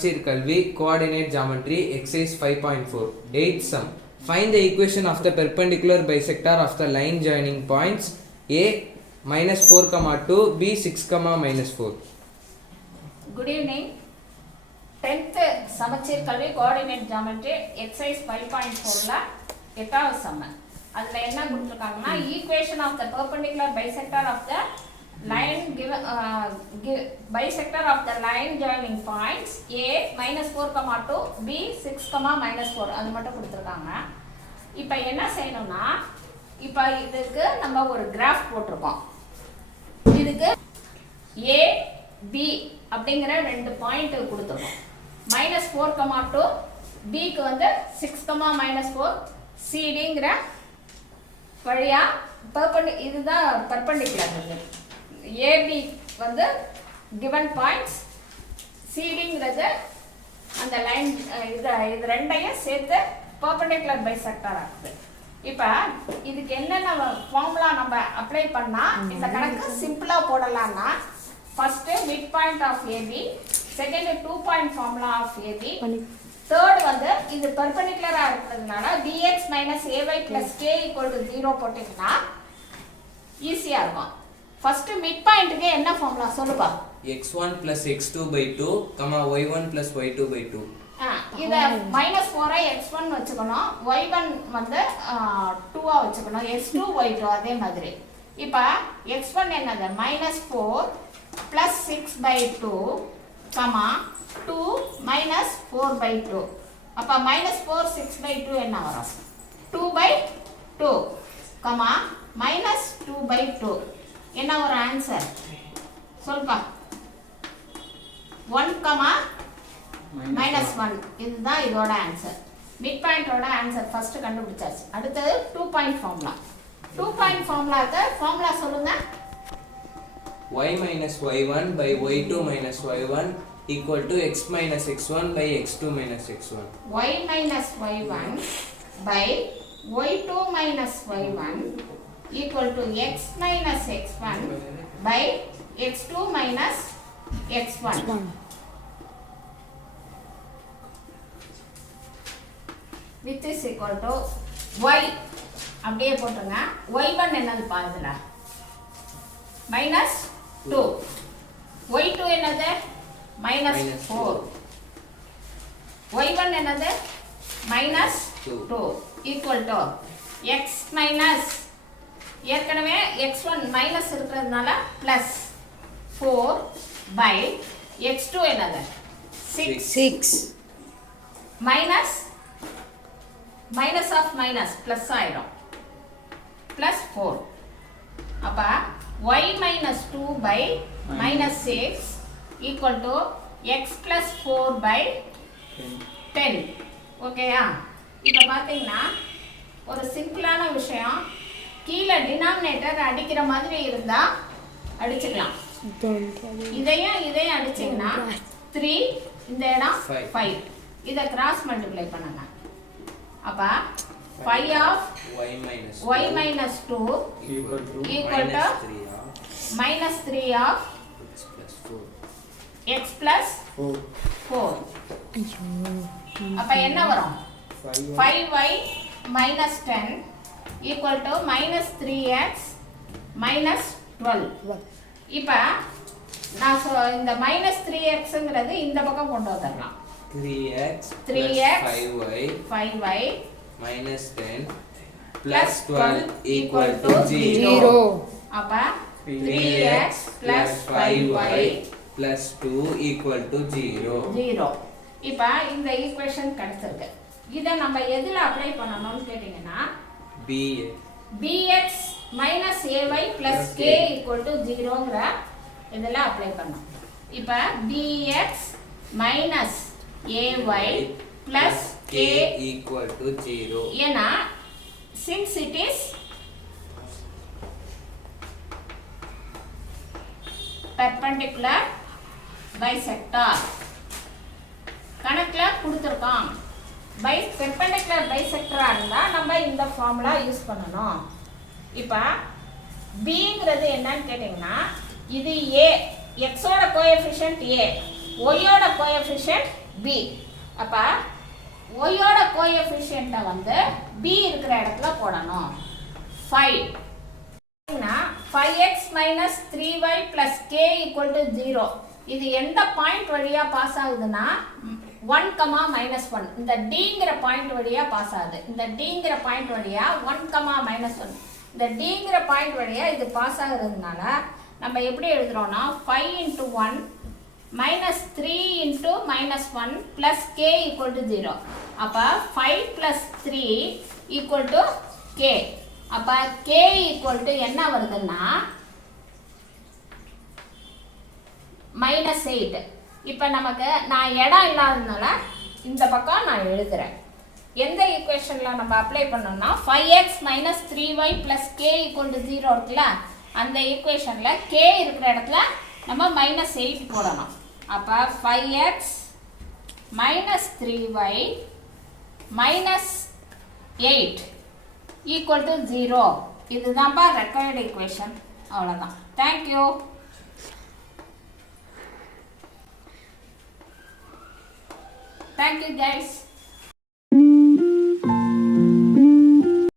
சமச்சீர் கல்வி coordinate geometry exercise 5.4 8th sum. Find the equation of the perpendicular bisector of the line joining points a minus 4 2 b 6 minus 4. Good evening. 10th சமச்சீர் கல்வி coordinate geometry exercise 5.4ல 8th sum. அதுல என்ன கொடுத்திருக்காங்கன்னா equation of the perpendicular bisector of the line given bisector of the line joining points a minus 4 2 b 6 minus 4 அது மட்டும் கொடுத்திருக்காங்க. இப்போ என்ன செய்யணும்னா இப்போ இதுக்கு நம்ம ஒரு கிராஃப் போட்டிருக்கோம். இதுக்கு a b அப்படிங்கிற ரெண்டு பாயிண்ட் கொடுத்துருக்கோம். -4 2 b க்கு வந்து 6 minus 4 cdங்கிற வழியா இதுதான் பெர்பெண்டிகுலர் இருக்கு. AB வந்து given points CDங்கிறது அந்த லைன் இது ரெண்டையும் சேர்த்து perpendicular bisector ஆகுது. இப்போ இதுக்கு என்னென்ன ஃபார்முலா நம்ம அப்ளை பண்ணா இந்த கணக்கு சிம்பிளா போடலாம்னா first mid point of AB, second 2 point formula of AB, third வந்து இது பெர்பெண்டிகுலரா இருக்கிறதுனால bx ay k 0 போட்டீங்கன்னா ஈஸியா இருக்கும். ஃபர்ஸ்ட் மிட் பாயிண்ட்க்கு என்ன ஃபார்முலா சொல்லுப்பா? x1 plus x2 by 2, y1 plus y2 by 2. இத -4 ஐ x1 வச்சுக்கணும், y1 வந்து 2 ஆ வச்சுக்கணும், x2 y2 அதே மாதிரி. இப்போ x1 என்னது? -4 plus 6 by 2, 2 minus 4 by 2. அப்ப -4 6 by 2 என்ன வரும்? 2 by 2, minus 2 by 2. என்ன ஒரு ஆன்சர் சொல்லுப்பா? 1 -1. இதுதான் இதோட ஆன்சர். மிட் பாயிண்டோட ஆன்சர் ஃபர்ஸ்ட் கண்டுபிடிச்சாச்சு. அடுத்தது 2 பாயிண்ட் ஃபார்முலா. 2 பாயிண்ட் ஃபார்முலாக்கு ஃபார்முலா சொல்லுங்க. y minus y1 by y2 minus y1 equal to x minus x1 by x2 minus x1. y minus y1 by y2 minus y1 equal to x minus x1 by x2 minus x1. Which is equal to y. அப்படியே போட்டுங்க. y1 என்னது பாருதுல? -2. y2 என்னது? -4. y1 என்னது? -2 equal to x minus ஏற்கனவே x1 minus இருக்கிறதுனால plus 4 by x2 என்னது? 6 minus of minus plus ஆயிடும், plus 4. அப்ப y minus 2 by -6 equal to x plus 4 by 10. ஓகேயா? இப்போ பார்த்தீங்கன்னா ஒரு சிம்பிளான விஷயம், கீழே டினாமினேட்டர் அடிக்கிற மாதிரி இருந்தா அடிச்சுக்கலாம். இதையும் அடிச்சீங்கன்னா 3, இந்த இடம் 5. இதை கிராஸ் மல்டிப்ளை பண்ணுங்க. அப்ப 5 of y minus 2 equal to -3 of x plus 4. அப்ப என்ன வரும்? 5y minus 10 equal to -3x minus 12. இப்ப நான் இந்த -3xங்கிறது இந்த பக்கம் கொண்டு வந்துடலாம். 3x 5y minus 10 plus 12 equal to 0. அப்ப 3x plus 5y plus 2 equal to 0. இப்ப இந்த ஈக்குவேஷன் கிடைச்சிருக்கு. இதை நம்ம எதுல அப்ளை பண்ணணும்னு கேட்டீங்கன்னா bx minus ay plus k equal to 0ங்கற இதெல்ல அப்ளை பண்ணோம். இப்ப bx minus ay plus k equal to 0. ஏனா since it is perpendicular bisector கணக்குல கொடுத்திருக்கோம். perpendicular bisector இருந்தா நம்ம இந்த ஃபார்முலா யூஸ் பண்ணனும். இப்போ bங்கிறது என்னன்னு கேட்டிங்கன்னா இது a, x ஓட கோஎஃபிஷியன்ட் a, y ஓட கோஎஃபிஷியன்ட் பி. அப்போ ஒய்யோட கோஎஃபிஷியண்ட்டை வந்து பி இருக்கிற இடத்துல போடணும். 5 5x minus 3y plus k equal to 0. இது எந்த பாயிண்ட் வழியா பாஸ் ஆகுதுன்னா 1, -1. இந்த டிங்கிற பாயிண்ட் வழியா பாஸ் ஆகுது. இந்த டிங்கிற பாயிண்ட் வழியா 1, -1. இந்த டிங்கிற பாயிண்ட் வழியா இது பாஸ் ஆகுறதுனால நம்ம எப்படி எழுதுறோம்னா 5 into 1 minus 3 into -1 plus k equal to 0. அப்போ 5 plus 3 equal to k. அப்போ k equal to என்ன வருதுன்னா -8. இப்போ நமக்கு நான் இடம் இல்லாததுனால இந்த பக்கம் நான் எழுதுறேன். எந்த ஈக்குவேஷனில் நம்ம அப்ளை பண்ணோம்னா 5x minus 3y plus k equal to 0 இருக்குல்ல, அந்த ஈக்குவேஷனில் k இருக்கிற இடத்துல நம்ம -8 போடணும். அப்போ 5x minus 3y minus 8 equal to 0. இதுதான்ப்பா ரெக்வயர்டு ஈக்குவேஷன். அவ்வளோதான். தேங்க்யூ. Thank you guys.